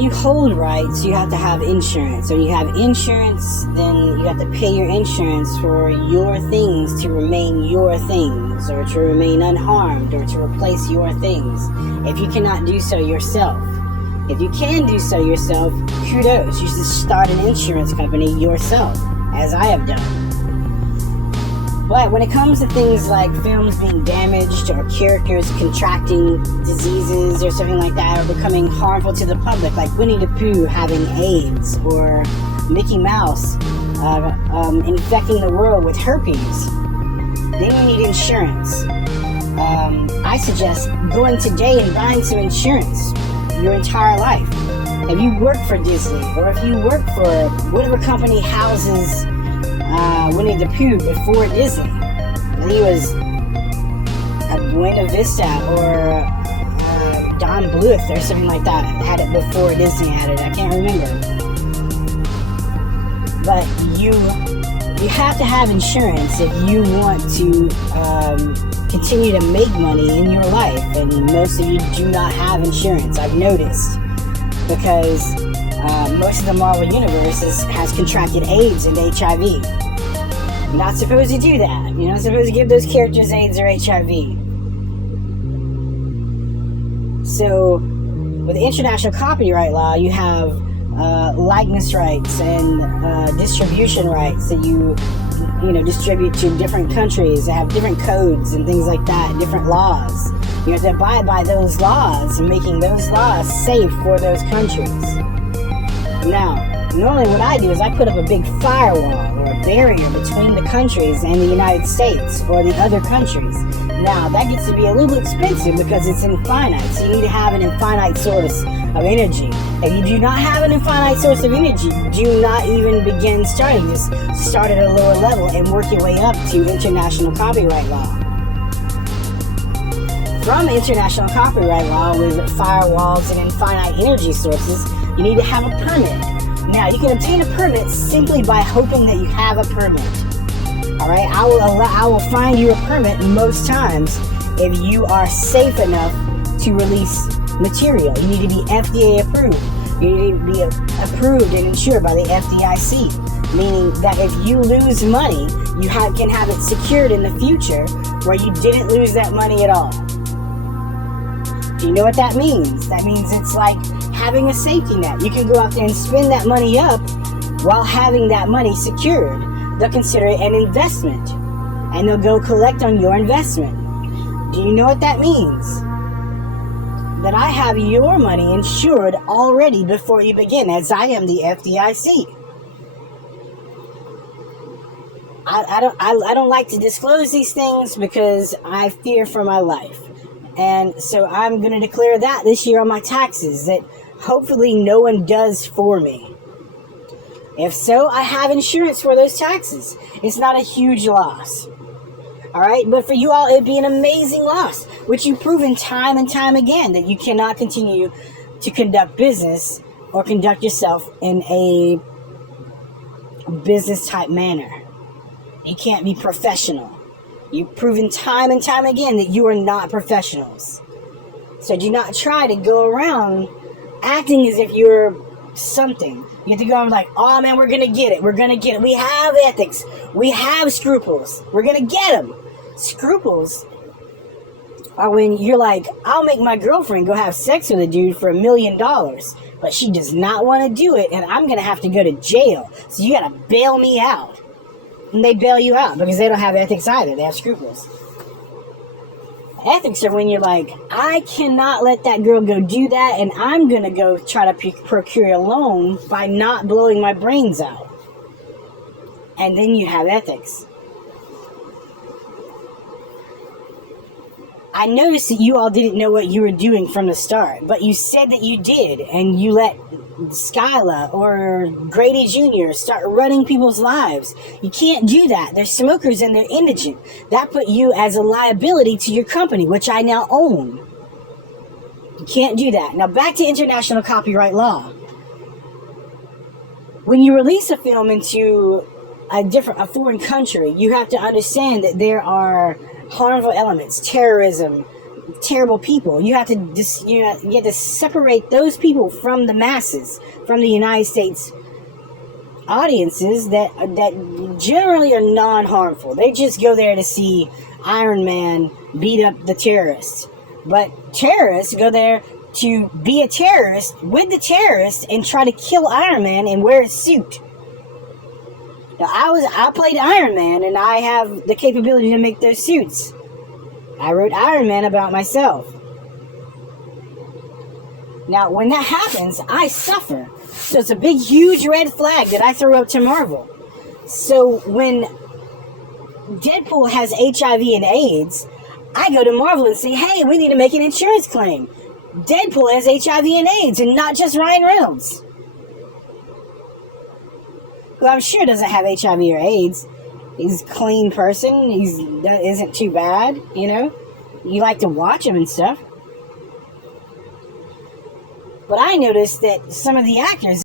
when you hold rights, you have to have insurance. When you have insurance, then you have to pay your insurance for your things to remain your things, or to remain unharmed, or to replace your things. If you cannot do so yourself. If you can do so yourself, kudos. You should start an insurance company yourself, as I have done. But when it comes to things like films being damaged, or characters contracting diseases or something like that, or becoming harmful to the public, like Winnie the Pooh having AIDS, or Mickey Mouse infecting the world with herpes, then you need insurance. I suggest going today and buying some insurance your entire life. If you work for Disney, or if you work for whatever company houses Winnie the Pooh before Disney. I think it was Buena Vista or Don Bluth or something like that had it before Disney had it. I can't remember. But you have to have insurance if you want to continue to make money in your life, and most of you do not have insurance, I've noticed, because most of the Marvel Universe has contracted AIDS and HIV. You're not supposed to do that. You're not supposed to give those characters AIDS or HIV. So, with the international copyright law, you have likeness rights and distribution rights that you distribute to different countries that have different codes and things like that, different laws. You have to abide by those laws and making those laws safe for those countries. Now, normally what I do is I put up a big firewall or a barrier between the countries and the United States or the other countries. Now, that gets to be a little expensive because it's infinite, so you need to have an infinite source of energy. If you do not have an infinite source of energy, do not even begin starting. Just start at a lower level and work your way up to international copyright law. From international copyright law with firewalls and infinite energy sources, you need to have a permit. Now, you can obtain a permit simply by hoping that you have a permit. Alright, I will find you a permit most times if you are safe enough to release material. You need to be FDA approved. You need to be approved and insured by the FDIC, meaning that if you lose money, you can have it secured in the future where you didn't lose that money at all. Do you know what that means? That means it's like having a safety net. You can go out there and spend that money up while having that money secured. They'll consider it an investment, and they'll go collect on your investment. Do you know what that means? That I have your money insured already before you begin, as I am the FDIC. I don't like to disclose these things because I fear for my life. And so I'm going to declare that this year on my taxes, that hopefully no one does for me. If so, I have insurance for those taxes. It's not a huge loss. Alright, but for you all, it'd be an amazing loss, which you've proven time and time again that you cannot continue to conduct business or conduct yourself in a business type manner. You can't be professional. You've proven time and time again that you are not professionals. So do not try to go around acting as if you're something. You have to go around like, oh man, we're going to get it. We're going to get it. We have ethics. We have scruples. We're going to get them. Scruples are when you're like, I'll make my girlfriend go have sex with a dude for $1 million, but she does not want to do it, and I'm going to have to go to jail. So you got to bail me out. And they bail you out because they don't have ethics either. They have scruples. Ethics are when you're like, I cannot let that girl go do that, and I'm going to go try to procure a loan by not blowing my brains out. And then you have ethics. I noticed that you all didn't know what you were doing from the start, but you said that you did, and you let Skyla or Grady Jr. start running people's lives. You can't do that. They're smokers and they're indigent. That put you as a liability to your company, which I now own. You can't do that. Now back to international copyright law. When you release a film into a foreign country, you have to understand that there are harmful elements, terrorism, terrible people. You have to you have to separate those people from the masses, from the United States audiences that generally are non-harmful. They just go there to see Iron Man beat up the terrorists. But terrorists go there to be a terrorist with the terrorists and try to kill Iron Man and wear his suit. Now, I played Iron Man, and I have the capability to make those suits. I wrote Iron Man about myself. Now, when that happens, I suffer. So it's a big, huge red flag that I throw up to Marvel. So when Deadpool has HIV and AIDS, I go to Marvel and say, hey, we need to make an insurance claim. Deadpool has HIV and AIDS, and not just Ryan Reynolds, who I'm sure doesn't have HIV or AIDS. He's a clean person. That isn't too bad, you know. You like to watch him and stuff. But I noticed that some of the actors